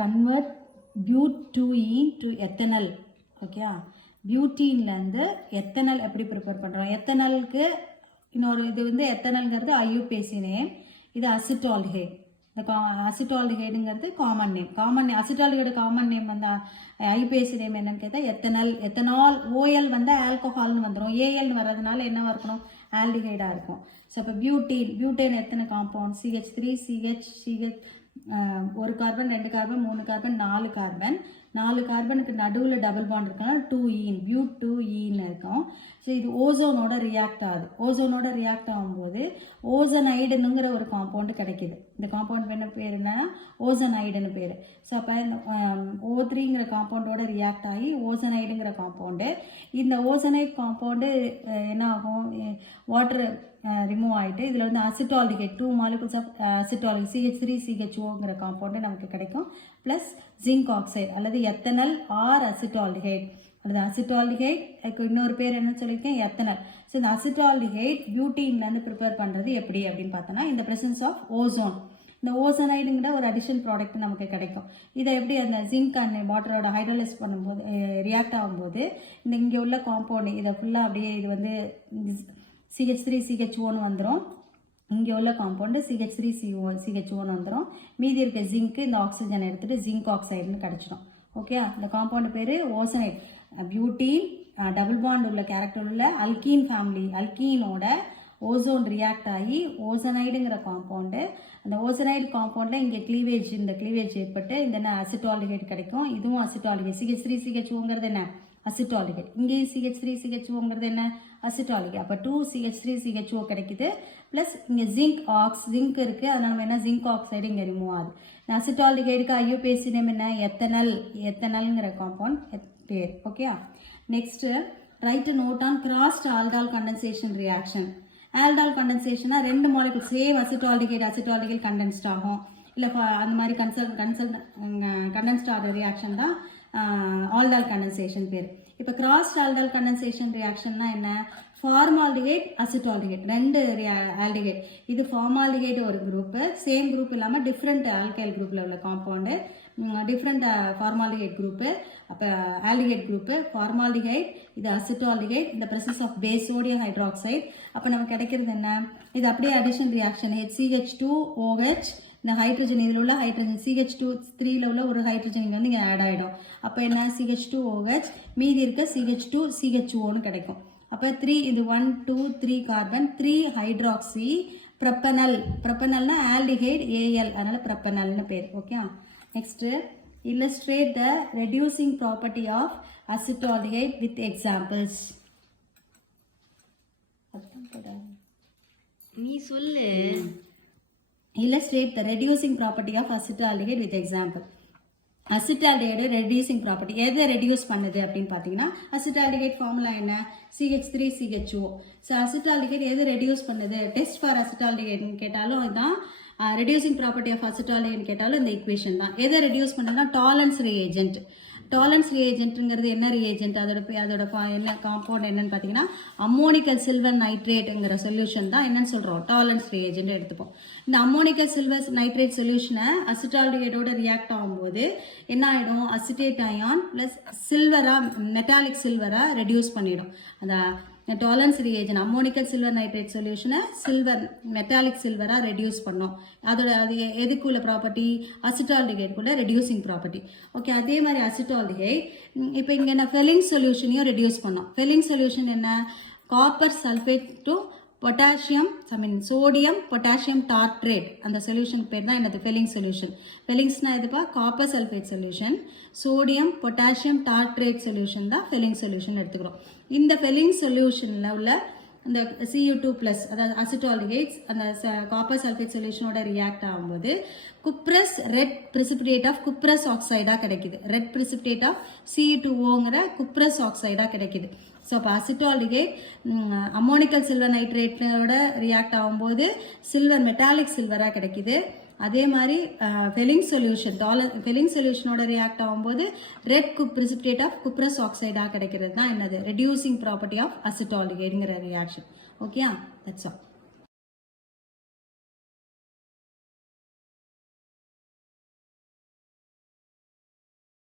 Convert butene to ethanal. Okay, பியூட்டீன்லேருந்து ethanal எப்படி prepare பண்ணுறோம்? எத்தனாலுக்கு இன்னொரு இது வந்து எத்தனால்ங்கிறது ஐயூபிஏசி நேம், இது அசிட்டால்டிஹைட். இந்த அசிட்டால்டிஹைடுங்கிறது common name. Acetaldehyde common name வந்து ஐயூபிஏசி நேம் என்னன்னு கேட்டால் எத்தனால். எத்தனால் ஓஎல் வந்து ஆல்கஹால்னு வந்துடும், ஏஎல்னு வர்றதுனால என்னவாக இருக்கணும்? ஆல்டிஹைடாக இருக்கும். ஸோ இப்போ பியூட்டேன் எத்தனை காம்பவுண்ட்? CH3 CH ஒரு கார்பன், 2 கார்பன், 3 கார்பன், 4 கார்பன். 4 கார்பனுக்கு நடுவில் டபுள் பாண்ட் இருக்கனால 2ஈன், பியூட் 2ஈன்னு இருக்கும். ஸோ இது ஓசோனோட ரியாக்ட் ஆகுது. ஓசோனோட ரியாக்ட் ஆகும்போது ஓசனைடுங்கிற ஒரு காம்பவுண்டு கிடைக்கிது. இந்த காம்பவுண்ட் என்ன பேர்? என்னன்னா ஓசனைடுன்னு பேர். ஸோ அப்போ இந்த O3ங்கிற காம்பவுண்டோட ரியாக்ட் ஆகி ஓசனைடுங்கிற காம்பவுண்டு. இந்த ஓசனைட் காம்பவுண்டு என்ன ஆகும்? வாட்டர் ரிமூவ் ஆகிட்டு இதில் வந்து அசிட்டால்டிஹைட் 2 மாலிகுல்ஸ் ஆஃப் அசிட்டாலிக் CH3 CHOங்கிற காம்பவுண்டு நமக்கு கிடைக்கும். ப்ளஸ் ஜிங்க் ஆக்சைடு அல்லது எத்தனால் ஆர் அசிட்டால்டிஹைட் அல்லது அசிட்டால்டிஹைட். இன்னொரு பேர் என்னன்னு சொல்லியிருக்கேன்? எத்தனால். ஸோ இந்த அசிட்டால்டிஹைட் பியூட்டீன்லேருந்து ப்ரிப்பேர் பண்ணுறது எப்படி அப்படின்னு பார்த்தோன்னா இந்த ப்ரெசன்ஸ் ஆஃப் ஓசோன். இந்த ஓசனைடுங்கிற ஒரு அடிஷனல் ப்ராடக்ட் நமக்கு கிடைக்கும். இதை எப்படி அந்த ஜிங்க் அண்ட் வாட்டரோட ஹைட்ரோலைஸ் பண்ணும்போது ரியாக்ட் ஆகும்போது இந்த இங்கே உள்ள காம்பவுண்டு இதை ஃபுல்லாக அப்படியே இது வந்து CH3 CHOன்னு வந்துடும். இங்கே உள்ள காம்பவுண்டு CH3 CHOன்னு வந்துடும். மீதி இருக்க ஜிங்க்கு இந்த ஆக்சிஜன் எடுத்துகிட்டு ஜிங்க் ஆக்சைடுன்னு கிடச்சிடும். ஓகே, இந்த காம்பவுண்டு பேர் ஓசனைட். பியூட்டீன் டபுள் பாண்ட் உள்ள கேரக்டர் உள்ள அல்கீன் ஃபேமிலி. அல்கீனோட ஓசோன் ரியாக்ட் ஆகி ஓசனைடுங்கிற காம்பவுண்டு. அந்த ஓசனைடு காம்பவுண்டில் இங்கே இந்த கிளீவேஜ் ஏற்பட்டு இந்த அசிட்டால்டிஹைட் கிடைக்கும். இதுவும் அசிட்டால்டிஹைட். CH3 CHOங்கிறது என்ன? அசிட்டால்டிஹைட். இங்கேயும் CH3 CHOங்கிறது என்ன? அசிட்டால்டிஹைட். அப்போ 2 CH3 CHO கிடைக்குது. ப்ளஸ் இங்கே ஜிங்க் இருக்குது, அதனால் நம்ம என்ன ஜிங்க் ஆக்சைடு இங்கே ரிமூவ் ஆகுது. அசிட்டால்டிஹைடுக்கு ஐயூபிஏசி நேம் என்ன? எத்தனால்ங்கிற காம்பவுண்ட் பேர். Okay, next write note on crossed aldol condensation reaction. Aldol கண்டென்சேஷனா 2 மாலிகுல் சேம் அசிட்டால்டிஹைட் கண்டென்ஸ்ட் ஆகும். இல்லை அந்த மாதிரி கண்டென்ஸ்ட் ஆகிற ரியாக்ஷன் தான் ஆல்டால் கண்டென்சேஷன் பேர். இப்போ கிராஸ்ட் ஆல்டால் கண்டென்சேஷன் ரியாக்ஷன்னா என்ன? Formaldehyde acetaldehyde 2 aldehyde. இது ஃபார்மால்டிஹைட் ஒரு குரூப்பு, சேம் குரூப் இல்லாமல் டிஃப்ரெண்ட் ஆல்கைல் குரூப்பில் உள்ள காம்பவுண்டு, டிஃப்ரெண்ட் ஃபார்மால்டிஹைட் குரூப்பு. அப்போ ஆல்டிஹைட் குரூப்பு ஃபார்மால்டிஹைட், இது அசிட்டால்டிஹைட், இந்த presence of base sodium hydroxide. அப்போ நமக்கு கிடைக்கிறது என்ன? இது அப்படியே அடிஷன் ரியாக்ஷன் HCH2OH. இந்த ஹைட்ரஜன் இதில் உள்ள ஹைட்ரஜன் CH2 உள்ள ஒரு ஹைட்ரஜன் இங்கே வந்து இங்கே ஆட் ஆகிடும். அப்போ என்ன? CH2OH, மீதி இருக்க CH2 CHOன்னு கிடைக்கும். அப்போ 3 இது 1 2 3 கார்பன், 3 ஹைட்ராக்சி ப்ரப்பனல்னா ஆல்டிஹைட் AL, அதனால் ப்ரப்பனல்னு பேர். Okay, next illustrate the reducing property of acetaldehyde with examples. நீ சொல்லு. Illustrate the reducing property of acetaldehyde with example. Acetaldehyde reducing property எதை ரெடியூஸ் பண்ணுது அப்படின்னு பார்த்தீங்கன்னா, அசிட்டால்டிஹைட் ஃபார்முலா என்ன? CH3 CHO. ஸோ அசிட்டால்டிஹைட் எது ரெடியூஸ் பண்ணுது? டெஸ்ட் ஃபார் அசிட்டால்டிஹைட்னு கேட்டாலும் இதுதான், ரெடியூசிங் ப்ராப்பர்ட்டி ஆஃப் அசிட்டால்டிஹைட்னு கேட்டாலும் இந்த ஈக்குவேஷன் தான். எதை ரெடியூஸ் பண்ணுதுன்னா டாலன்ஸ் ரியேஜென்ட். டாலன்ஸ் ரியேஜென்ட்ங்கிறது என்ன ரியேஜென்ட்? அதோட என்ன காம்பவுண்ட் என்னன்னு பார்த்தீங்கன்னா அம்மோனிக்கல் சில்வர் நைட்ரேட்டுங்கிற சொல்யூஷன் தான் என்னன்னு சொல்கிறோம், டாலன்ஸ் ரியேஜென்ட் எடுத்துப்போம். இந்த அம்மோனிக்கல் சில்வர் நைட்ரேட் சொல்யூஷனை அசிட்டால்டிஹைடோட ரியாக்ட் ஆகும்போது என்ன ஆகிடும்? அசிட்டேட் அயான் ப்ளஸ் மெட்டாலிக் சில்வராக ரெடியூஸ் பண்ணிடும். அந்த Tollens reagent ammoniacal silver nitrate சொல்யூஷனை மெட்டாலிக் சில்வராக ரெடியூஸ் பண்ணோம். அது எதுக்குள்ள ப்ராப்பர்ட்டி? அசிட்டால்டிஹைட்குள்ள ரெடியூசிங் ப்ராப்பர்ட்டி. ஓகே, அதே மாதிரி அசிட்டால்டிஹைட் இப்போ இங்கே நான் ஃபெலிங் சொல்யூஷனையும் ரெடியூஸ் பண்ணோம். ஃபெலிங் சொல்யூஷன் என்ன? Copper sulphate to sodium potassium tartrate. அந்த சொல்யூஷன் பேர் தான் என்னது? Fehling solution. ஃபெலிங்ஸ்னா இதுப்பா copper sulphate solution, sodium potassium tartrate solution தான் ஃபெலிங் சொல்யூஷன் எடுத்துக்கிறோம். இந்த ஃபெலிங் சொல்யூஷனில் உள்ள இந்த Cu2+, அதாவது அசிட்டால்டிஹைட்ஸ் அந்த காப்பர் சல்ஃபேட் சொல்யூஷனோட ரியாக்ட் ஆகும்போது ரெட் பிரிசிபிடேட் ஆஃப் குப்ரஸ் ஆக்சைடாக கிடைக்குது. Red precipitate of Cu2O cuprous ஆக்சைடாக கிடைக்குது. ஸோ அப்போ அசிட்டால்டிஹைட் அம்மோனிக்கல் சில்வர் நைட்ரேட்டோட ரியாக்ட் ஆகும்போது மெட்டாலிக் சில்வராக கிடைக்குது. அதே மாதிரி ஃபெலிங் சொல்யூஷனோட ரியாக்ட் ஆகும்போது ரெட் பிரிசிபிடேட் ஆஃப் குப்ரஸ் ஆக்சைடாக கிடைக்கிறது தான் என்னது? ரெடியூசிங் ப்ராப்பர்ட்டி ஆஃப் அசிட்டால்டிஹைடுங்கிற ரியாக்ஷன். Okay, that's all.